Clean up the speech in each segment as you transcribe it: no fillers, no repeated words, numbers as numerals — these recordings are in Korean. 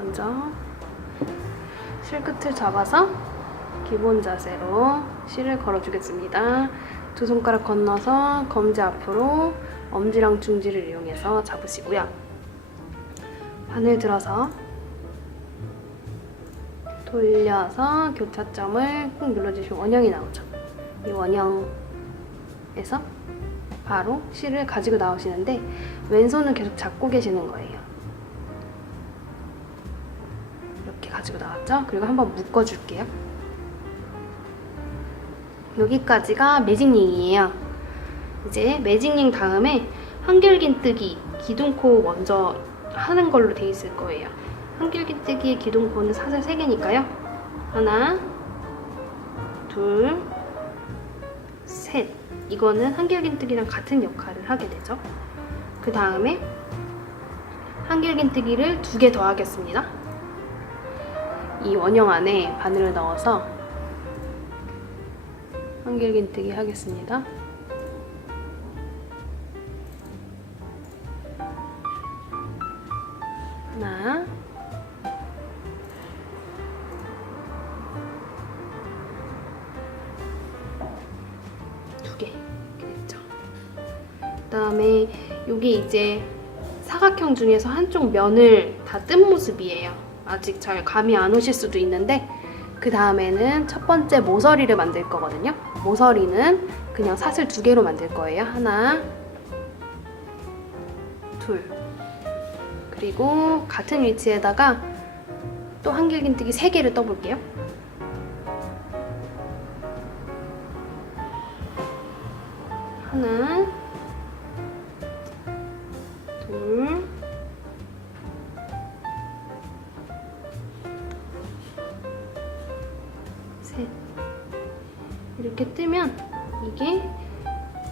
먼저 실끝을 잡아서 기본 자세로 실을 걸어주겠습니다. 두 손가락 건너서 검지 앞으로 엄지랑 중지를 이용해서 잡으시고요. 바늘 들어서 돌려서 교차점을 꾹 눌러주시면 원형이 나오죠. 이 원형에서 바로 실을 가지고 나오시는데 왼손은 계속 잡고 계시는 거예요. 이렇게 가지고 나왔죠? 그리고 한번 묶어줄게요. 여기까지가 매직링이에요. 이제 매직링 다음에 한길긴뜨기, 기둥코 먼저 하는 걸로 돼 있을 거예요. 한길긴뜨기의 기둥코는 사슬 3개니까요. 하나, 둘, 셋. 이거는 한길긴뜨기랑 같은 역할을 하게 되죠. 그 다음에 한길긴뜨기를 2개 더 하겠습니다. 이 원형 안에 바늘을 넣어서 한길긴뜨기 하겠습니다. 하나, 두 개 이렇게 됐죠. 그 다음에 여기 이제 사각형 중에서 한쪽 면을 다 뜬 모습이에요. 아직 잘 감이 안 오실 수도 있는데 그 다음에는 첫 번째 모서리를 만들 거거든요. 모서리는 그냥 사슬 2개로 만들 거예요. 하나, 둘. 그리고 같은 위치에다가 또 한길긴뜨기 3개를 떠볼게요. 하나, 둘, 셋. 이렇게 뜨면 이게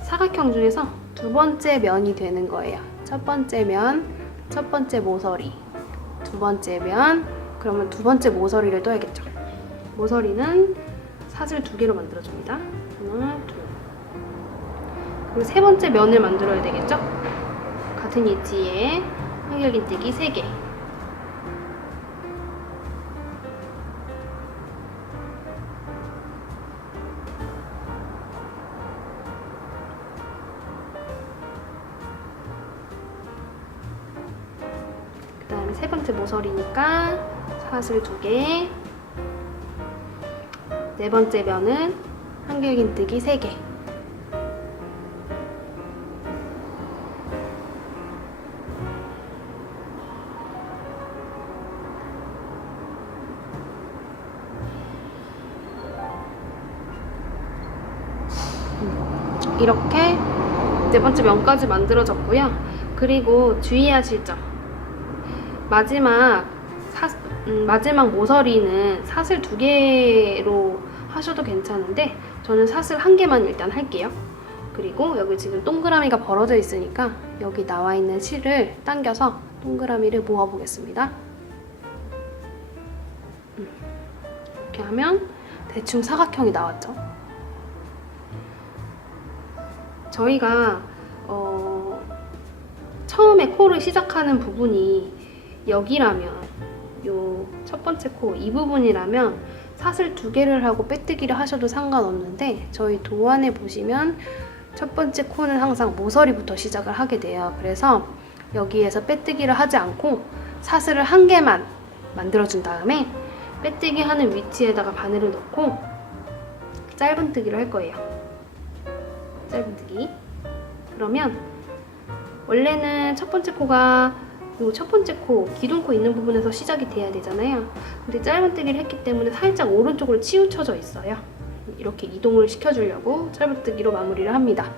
사각형 중에서 2번째 면이 되는 거예요. 첫 번째 면, 첫 번째 모서리, 2번째 면, 그러면 2번째 모서리를 떠야겠죠. 모서리는 사슬 2개로 만들어줍니다. 하나, 둘. 그리고 3번째 면을 만들어야 되겠죠. 같은 위치에 한길긴뜨기 3개. 그 다음에 3번째 모서리니까 사슬 2개. 4번째 면은 한길긴뜨기 3개. 이렇게 4번째 면까지 만들어졌고요. 그리고 주의하실 점. 마지막 모서리는 사슬 2개로 하셔도 괜찮은데 저는 사슬 1개만 일단 할게요. 그리고 여기 지금 동그라미가 벌어져 있으니까 여기 나와 있는 실을 당겨서 동그라미를 모아 보겠습니다. 이렇게 하면 대충 사각형이 나왔죠. 저희가 처음에 코를 시작하는 부분이 여기라면, 요 첫 번째 코 이 부분이라면 사슬 2개를 하고 빼뜨기를 하셔도 상관없는데 저희 도안에 보시면 첫 번째 코는 항상 모서리부터 시작을 하게 돼요. 그래서 여기에서 빼뜨기를 하지 않고 사슬을 1개만 만들어준 다음에 빼뜨기 하는 위치에다가 바늘을 넣고 짧은뜨기를 할 거예요. 짧은뜨기. 그러면 원래는 첫 번째 코가 요 첫 번째 코, 기둥코 있는 부분에서 시작이 돼야 되잖아요. 근데 짧은뜨기를 했기 때문에 살짝 오른쪽으로 치우쳐져 있어요. 이렇게 이동을 시켜주려고 짧은뜨기로 마무리를 합니다.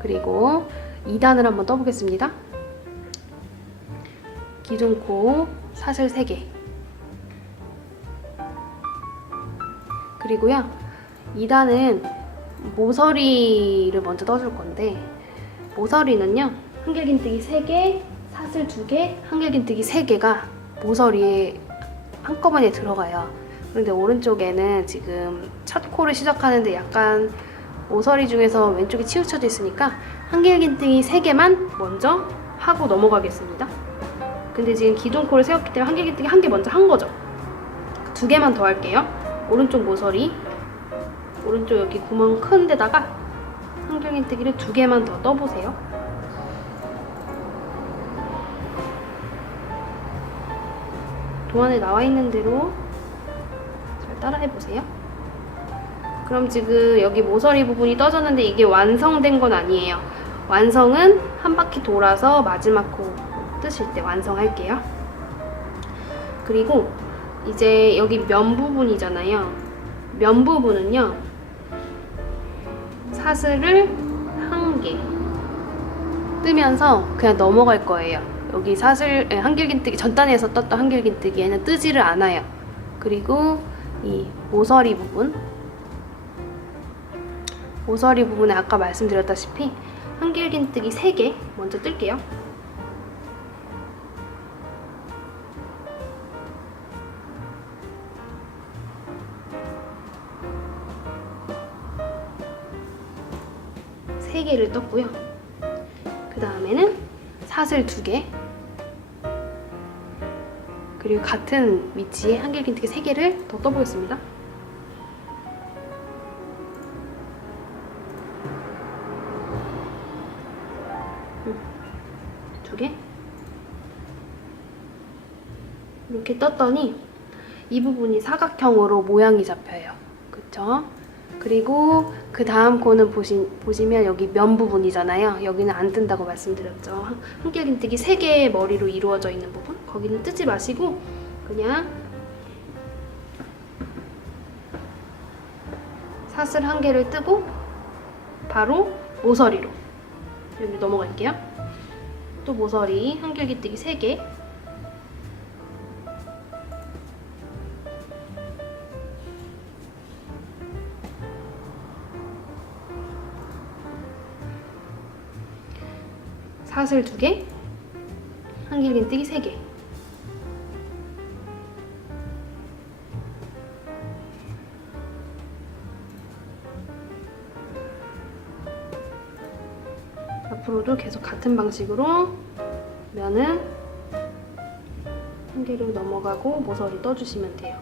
그리고 2단을 한번 떠보겠습니다. 기둥코 사슬 3개. 그리고요, 2단은 모서리를 먼저 떠줄 건데 모서리는요, 한길긴뜨기 3개, 사슬 2개, 한길긴뜨기 3개가 모서리에 한꺼번에 들어가요. 그런데 오른쪽에는 지금 첫 코를 시작하는데 약간 모서리 중에서 왼쪽이 치우쳐져 있으니까 한길긴뜨기 3개만 먼저 하고 넘어가겠습니다. 근데 지금 기둥코를 세웠기 때문에 한길긴뜨기 한 개 먼저 한 거죠. 두 개만 더 할게요. 오른쪽 모서리, 오른쪽 여기 구멍 큰 데다가 한길긴뜨기를 두 개만 더 떠보세요. 도안에 나와 있는 대로 잘 따라해 보세요. 그럼 지금 여기 모서리 부분이 떠졌는데 이게 완성된 건 아니에요. 완성은 한 바퀴 돌아서 마지막 코 뜨실 때 완성할게요. 그리고 이제 여기 면 부분이잖아요. 면 부분은요, 사슬을 한 개 뜨면서 그냥 넘어갈 거예요. 여기 사슬, 한길긴뜨기 전단에서 떴던 한길긴뜨기에는 뜨지를 않아요. 그리고 이 모서리 부분에 아까 말씀드렸다시피 한길긴뜨기 3개 먼저 뜰게요. 세 개를 떴고요. 그 다음에는 사슬 2개, 그리고 같은 위치에 한길긴뜨기 3개를 더 떠보겠습니다. 두 개. 이렇게 떴더니 이 부분이 사각형으로 모양이 잡혀요. 그쵸? 그리고 그 다음 코는 보시면 여기 면 부분이잖아요. 여기는 안 뜬다고 말씀드렸죠. 한길긴뜨기 3개의 머리로 이루어져 있는 부분, 거기는 뜨지 마시고 그냥 사슬 1개를 뜨고 바로 모서리로 여기 넘어갈게요. 또 모서리 한길긴뜨기 3개, 사슬 2개, 한길긴뜨기 3개. 앞으로도 계속 같은 방식으로 면은 한 개로 넘어가고 모서리 떠주시면 돼요.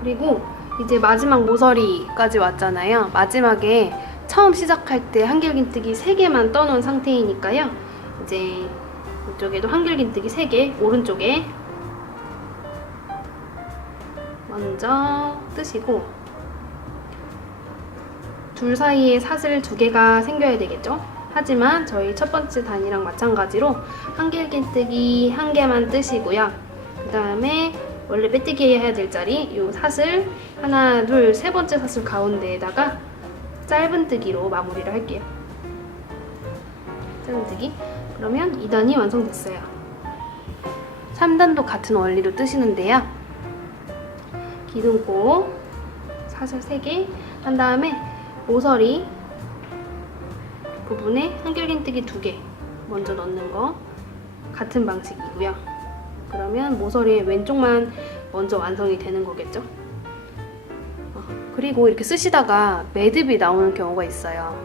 그리고 이제 마지막 모서리까지 왔잖아요. 마지막에 처음 시작할 때 한길긴뜨기 3개만 떠놓은 상태이니까요. 이제 이쪽에도 한길긴뜨기 3개, 오른쪽에 먼저 뜨시고 둘 사이에 사슬 2개가 생겨야 되겠죠? 하지만 저희 첫 번째 단이랑 마찬가지로 한길긴뜨기 1개만 뜨시고요. 그 다음에 원래 빼뜨기 해야 될 자리 이 사슬 하나, 둘, 세 번째 사슬 가운데에다가 짧은뜨기로 마무리를 할게요. 짧은뜨기. 그러면 2단이 완성됐어요. 3단도 같은 원리로 뜨시는데요. 기둥코 사슬 3개 한 다음에 모서리 부분에 한길긴뜨기 2개 먼저 넣는 거 같은 방식이고요. 그러면 모서리의 왼쪽만 먼저 완성이 되는 거겠죠? 그리고 이렇게 쓰시다가 매듭이 나오는 경우가 있어요.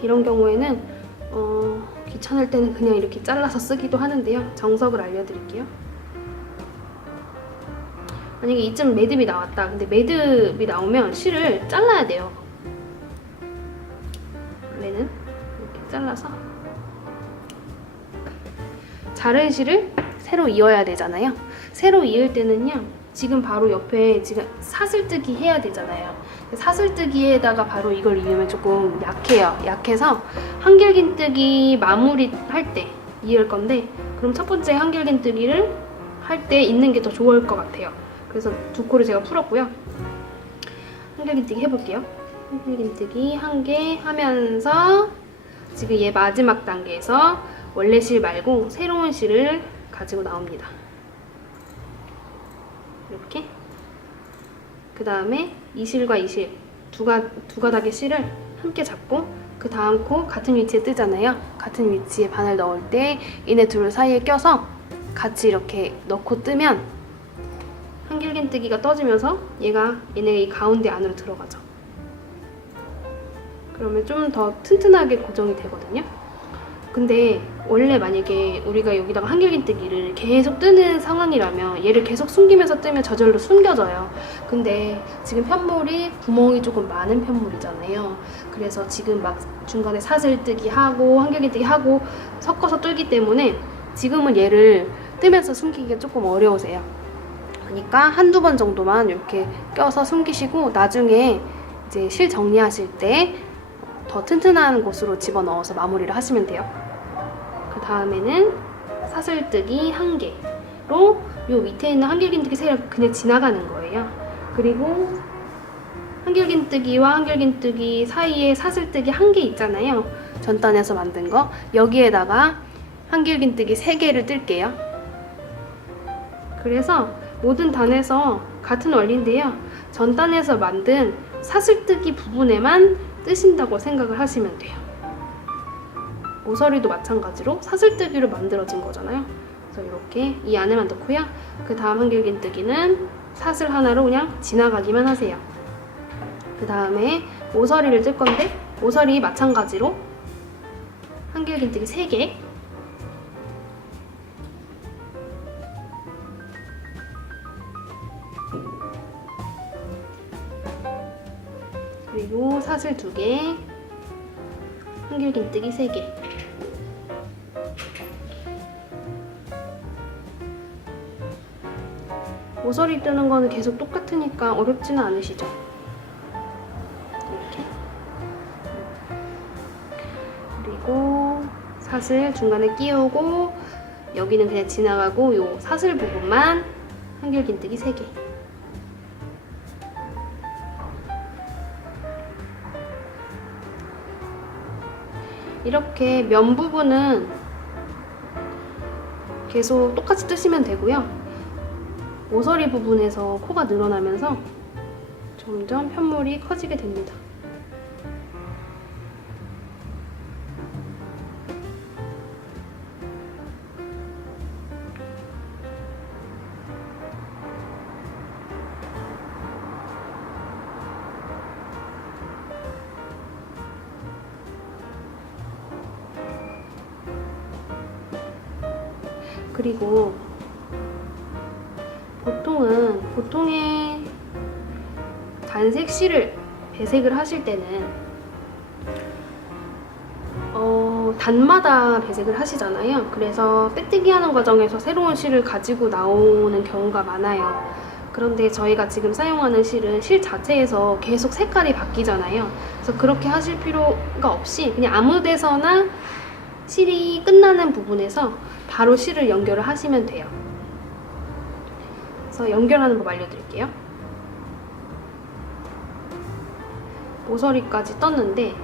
이런 경우에는 귀찮을 때는 그냥 이렇게 잘라서 쓰기도 하는데요. 정석을 알려드릴게요. 만약에 이쯤 매듭이 나왔다. 근데 매듭이 나오면 실을 잘라야 돼요. 원래는 이렇게 잘라서 자른 실을 새로 이어야 되잖아요. 새로 이을 때는요, 지금 바로 옆에 지금 사슬뜨기 해야 되잖아요. 사슬뜨기에다가 바로 이걸 이으면 조금 약해요. 약해서 한길긴뜨기 마무리 할 때 이을 건데, 그럼 첫 번째 한길긴뜨기를 할 때 있는 게 더 좋을 것 같아요. 그래서 두 코를 제가 풀었고요. 한길긴뜨기 해볼게요. 한길긴뜨기 1개 하면서 지금 얘 마지막 단계에서 원래 실 말고 새로운 실을 가지고 나옵니다. 이렇게. 그 다음에 이 실과 이 실, 두 가닥의 실을 함께 잡고 그 다음 코 같은 위치에 뜨잖아요. 같은 위치에 바늘 넣을 때 얘네 둘 사이에 껴서 같이 이렇게 넣고 뜨면 한길긴뜨기가 떠지면서 얘네 이 가운데 안으로 들어가죠. 그러면 좀 더 튼튼하게 고정이 되거든요. 근데 원래 만약에 우리가 여기다가 한길긴뜨기를 계속 뜨는 상황이라면 얘를 계속 숨기면서 뜨면 저절로 숨겨져요. 근데 지금 편물이 구멍이 조금 많은 편물이잖아요. 그래서 지금 막 중간에 사슬뜨기 하고 한길긴뜨기 하고 섞어서 뚫기 때문에 지금은 얘를 뜨면서 숨기기가 조금 어려우세요. 그러니까 한두 번 정도만 이렇게 껴서 숨기시고 나중에 이제 실 정리하실 때 더 튼튼한 곳으로 집어넣어서 마무리를 하시면 돼요. 그 다음에는 사슬뜨기 1개로 요 밑에 있는 한길긴뜨기 3개를 그냥 지나가는 거예요. 그리고 한길긴뜨기와 한길긴뜨기 사이에 사슬뜨기 1개 있잖아요. 전단에서 만든 거. 여기에다가 한길긴뜨기 3개를 뜰게요. 그래서 모든 단에서 같은 원리인데요. 전단에서 만든 사슬뜨기 부분에만 뜨신다고 생각을 하시면 돼요. 모서리도 마찬가지로 사슬뜨기로 만들어진 거잖아요. 그래서 이렇게 이 안에만 넣고요. 그 다음 한길긴뜨기는 사슬 하나로 그냥 지나가기만 하세요. 그 다음에 모서리를 뜰 건데 모서리 마찬가지로 한길긴뜨기 3개 그리고 사슬 2개 한길긴뜨기 3개 모서리 뜨는 거는 계속 똑같으니까 어렵지는 않으시죠? 이렇게 그리고 사슬 중간에 끼우고 여기는 그냥 지나가고 요 사슬 부분만 한길긴뜨기 3개 이렇게 면 부분은 계속 똑같이 뜨시면 되고요. 모서리 부분에서 코가 늘어나면서 점점 편물이 커지게 됩니다. 그리고 보통의 단색 실을 배색을 하실 때는 단마다 배색을 하시잖아요. 그래서 빼뜨기 하는 과정에서 새로운 실을 가지고 나오는 경우가 많아요. 그런데 저희가 지금 사용하는 실은 실 자체에서 계속 색깔이 바뀌잖아요. 그래서 그렇게 하실 필요가 없이 그냥 아무 데서나 실이 끝나는 부분에서 바로 실을 연결을 하시면 돼요. 그래서 연결하는 법 알려드릴게요. 모서리까지 떴는데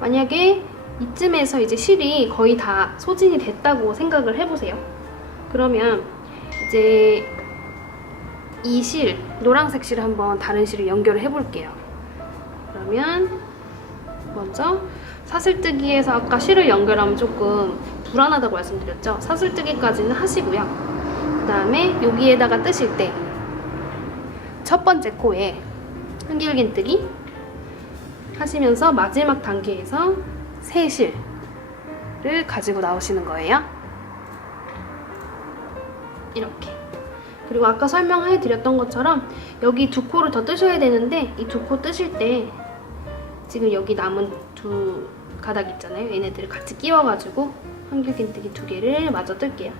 만약에 이쯤에서 이제 실이 거의 다 소진이 됐다고 생각을 해보세요. 그러면 이제 이 실, 노란색 실을 한번 다른 실을 연결을 해볼게요. 그러면 먼저 사슬뜨기에서 아까 실을 연결하면 조금 불안하다고 말씀드렸죠. 사슬뜨기까지는 하시고요. 그 다음에 여기에다가 뜨실 때 첫 번째 코에 한길긴뜨기 하시면서 마지막 단계에서 새 실을 가지고 나오시는 거예요. 이렇게. 그리고 아까 설명해 드렸던 것처럼 여기 2코를 더 뜨셔야 되는데 이 2코 뜨실 때 지금 여기 남은 2 가닥 있잖아요. 얘네들을 같이 끼워가지고 한길긴뜨기 2개를 마저 뜰게요.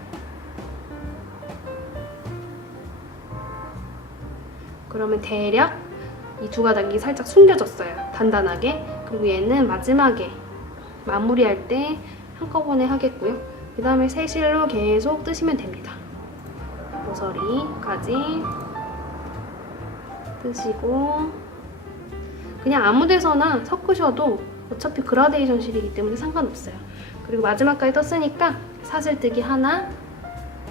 그러면 대략 이 2 가닥이 살짝 숨겨졌어요. 단단하게. 그리고 얘는 마지막에 마무리할 때 한꺼번에 하겠고요. 그 다음에 새 실로 계속 뜨시면 됩니다. 모서리까지 뜨시고 그냥 아무 데서나 섞으셔도 어차피 그라데이션 실이기 때문에 상관없어요. 그리고 마지막까지 떴으니까 사슬뜨기 하나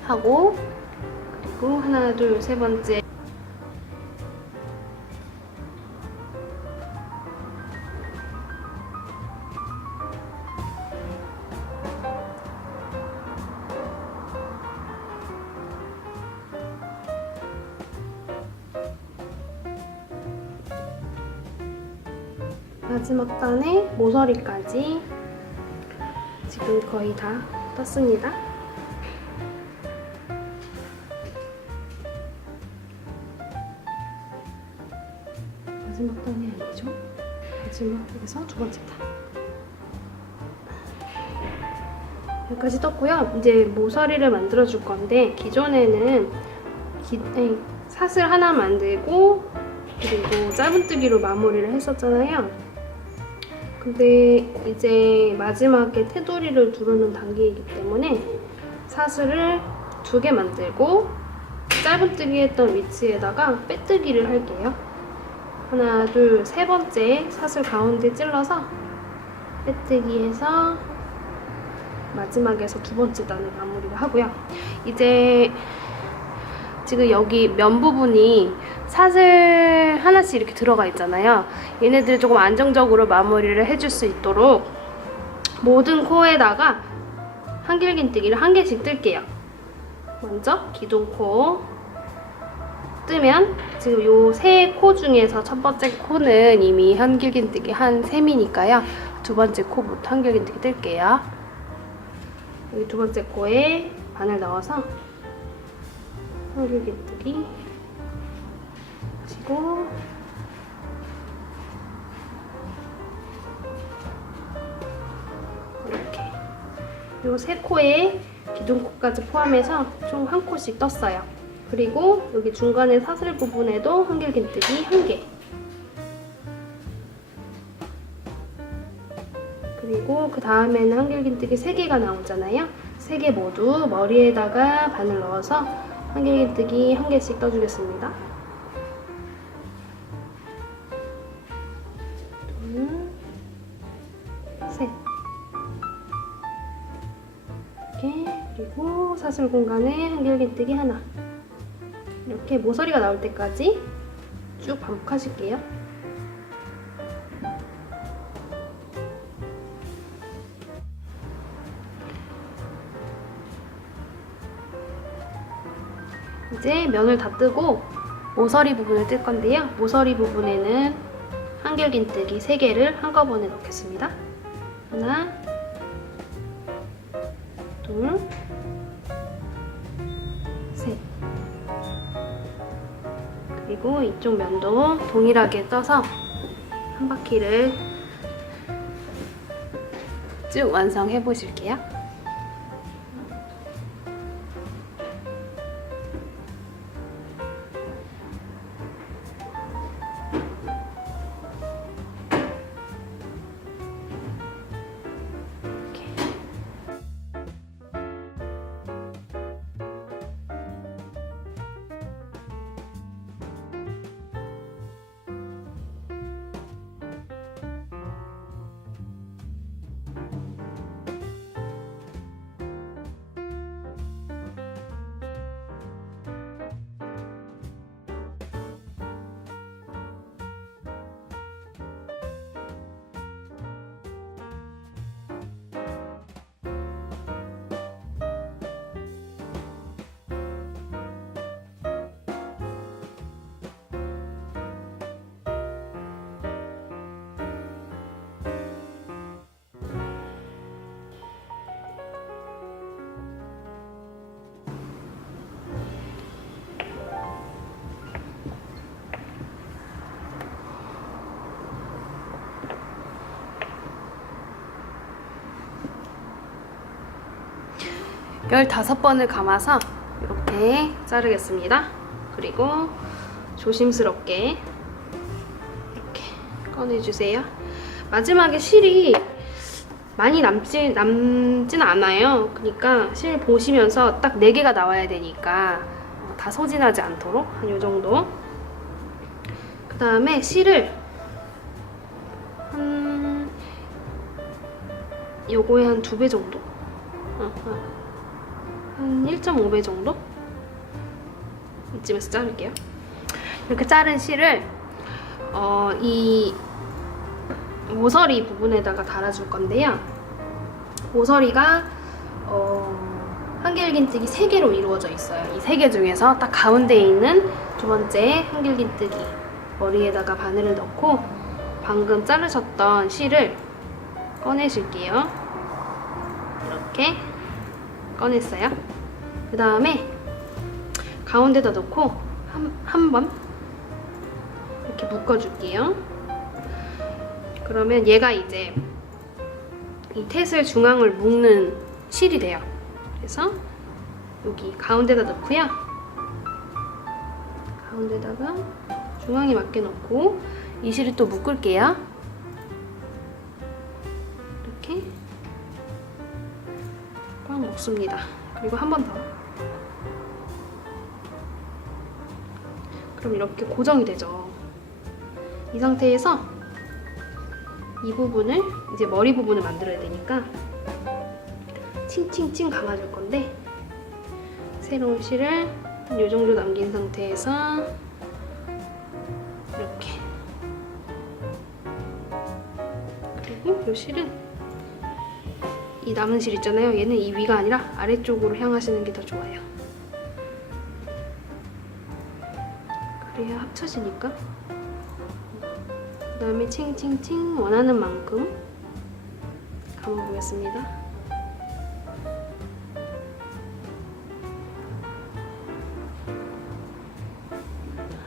하고 그리고 하나 둘 세 번째 마지막 단에 모서리까지 지금 거의 다 떴습니다. 마지막 단이 아니죠? 마지막에서 두 번째 단. 여기까지 떴고요. 이제 모서리를 만들어 줄 건데 기존에는 사슬 하나 만들고 그리고 짧은뜨기로 마무리를 했었잖아요. 근데 이제 마지막에 테두리를 두르는 단계이기 때문에 사슬을 2개 만들고 짧은뜨기 했던 위치에다가 빼뜨기를 할게요. 하나, 둘, 세 번째 사슬 가운데 찔러서 빼뜨기 해서 마지막에서 두 번째 단을 마무리를 하고요. 이제 지금 여기 면 부분이 사슬 하나씩 이렇게 들어가 있잖아요. 얘네들을 조금 안정적으로 마무리를 해줄 수 있도록 모든 코에다가 한길긴뜨기를 1개씩 뜰게요. 먼저 기둥 코 뜨면 지금 요 세 코 중에서 첫 번째 코는 이미 한길긴뜨기 한 셈이니까요. 두 번째 코부터 한길긴뜨기 뜰게요. 여기 두 번째 코에 바늘 넣어서 한길긴뜨기 하시고 이렇게 요 세 코에 기둥코까지 포함해서 총 1코씩 떴어요. 그리고 여기 중간에 사슬 부분에도 한길긴뜨기 1개, 그리고 그 다음에는 한길긴뜨기 3개가 나오잖아요. 3개 모두 머리에다가 바늘 넣어서 한길긴뜨기 1개씩 떠주겠습니다. 둘, 셋. 이렇게, 그리고 사슬 공간에 한길긴뜨기 하나. 이렇게 모서리가 나올 때까지 쭉 반복하실게요. 이제 면을 다 뜨고 모서리 부분을 뜰 건데요. 모서리 부분에는 한길긴뜨기 3개를 한꺼번에 넣겠습니다. 하나, 둘, 셋. 그리고 이쪽 면도 동일하게 떠서 한 바퀴를 쭉 완성해 보실게요. 열다섯 번을 감아서 이렇게 자르겠습니다. 그리고 조심스럽게 이렇게 꺼내주세요. 마지막에 실이 많이 남지는 않아요. 그러니까 실 보시면서 딱 4개가 나와야 되니까 다 소진하지 않도록 한 요 정도. 그 다음에 실을 요거에 한 2배 정도, 한 1.5배 정도? 이쯤에서 자를게요. 이렇게 자른 실을 이 모서리 부분에다가 달아줄 건데요. 모서리가 한길긴뜨기 3개로 이루어져 있어요. 이 3개 중에서 딱 가운데에 있는 두 번째 한길긴뜨기 머리에다가 바늘을 넣고 방금 자르셨던 실을 꺼내실게요. 이렇게 꺼냈어요. 그 다음에 가운데다 놓고 한 번 이렇게 묶어줄게요. 그러면 얘가 이제 이 탯을 중앙을 묶는 실이 돼요. 그래서 여기 가운데다 넣고요. 가운데다가 중앙에 맞게 넣고 이 실을 또 묶을게요. 이렇게 꽉 묶습니다. 그리고 한 번 더. 그럼 이렇게 고정이 되죠. 이 상태에서 이 부분을 이제 머리 부분을 만들어야 되니까 칭칭칭 감아줄 건데 새로운 실을 이 정도 남긴 상태에서 이렇게, 그리고 이 실은 이 남은 실 있잖아요. 얘는 이 위가 아니라 아래쪽으로 향하시는 게 더 좋아요. 그래야 합쳐지니까. 그 다음에 칭칭칭 원하는 만큼 감아보겠습니다.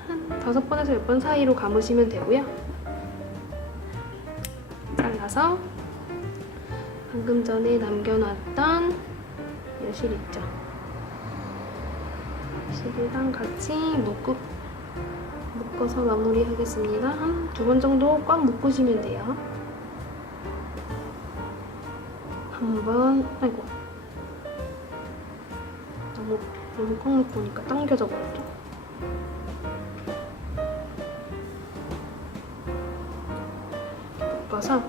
한 5번에서 10번 사이로 감으시면 되고요. 잘라서 방금 전에 남겨놨던 이 실 있죠? 실이랑 같이 묶어서 마무리하겠습니다. 한 2번 정도 꽉 묶으시면 돼요. 한 번, 아이고, 너무 꽉 묶으니까 당겨져 버렸죠. 묶어서,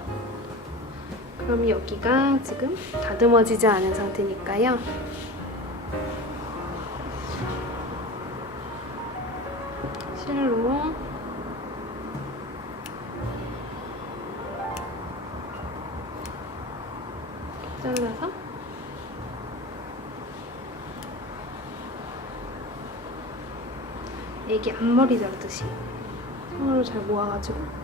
그럼 여기가 지금 다듬어지지 않은 상태니까요. 실로 잘라서 애기 앞머리 자르듯이 손으로 잘 모아가지고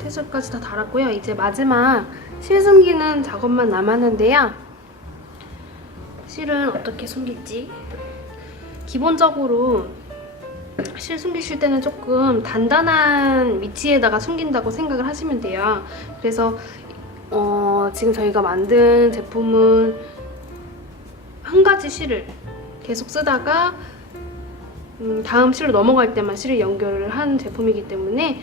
태술까지 다 달았고요. 이제 마지막 실 숨기는 작업만 남았는데요. 실은 어떻게 숨길지, 기본적으로 실 숨기실 때는 조금 단단한 위치에다가 숨긴다고 생각을 하시면 돼요. 그래서 지금 저희가 만든 제품은 한 가지 실을 계속 쓰다가 다음 실로 넘어갈 때만 실을 연결을 한 제품이기 때문에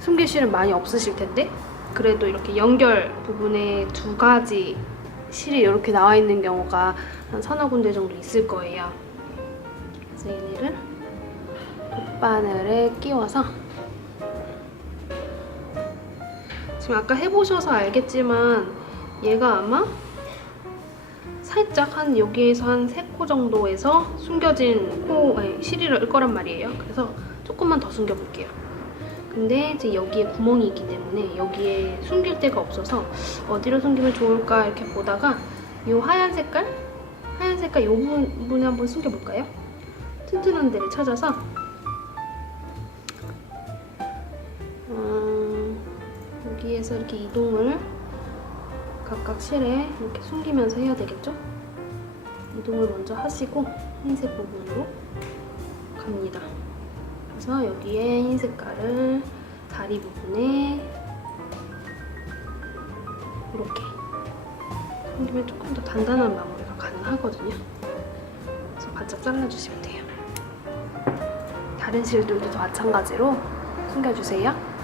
숨길 실은 많이 없으실 텐데, 그래도 이렇게 연결 부분에 2가지 실이 이렇게 나와 있는 경우가 한 3-4군데 정도 있을 거예요. 그래서 얘네를 돗바늘에 끼워서, 지금 아까 해보셔서 알겠지만 얘가 아마 살짝 한 여기에서 한 3코 정도에서 숨겨진 실을 거란 말이에요. 그래서 조금만 더 숨겨볼게요. 근데 이제 여기에 구멍이 있기 때문에 여기에 숨길 데가 없어서 어디로 숨기면 좋을까 이렇게 보다가 이 하얀 색깔 이 부분에 한번 숨겨볼까요? 튼튼한 데를 찾아서 여기에서 이렇게 이동을 각각 실에 이렇게 숨기면서 해야 되겠죠? 이동을 먼저 하시고 흰색 부분으로 갑니다. 그래서 여기에 흰 색깔을 다리 부분에 이렇게 숨기면 조금 더 단단한 마무리가 가능하거든요. 그래서 바짝 잘라주시면 돼요. 다른 실들도 마찬가지로 숨겨주세요.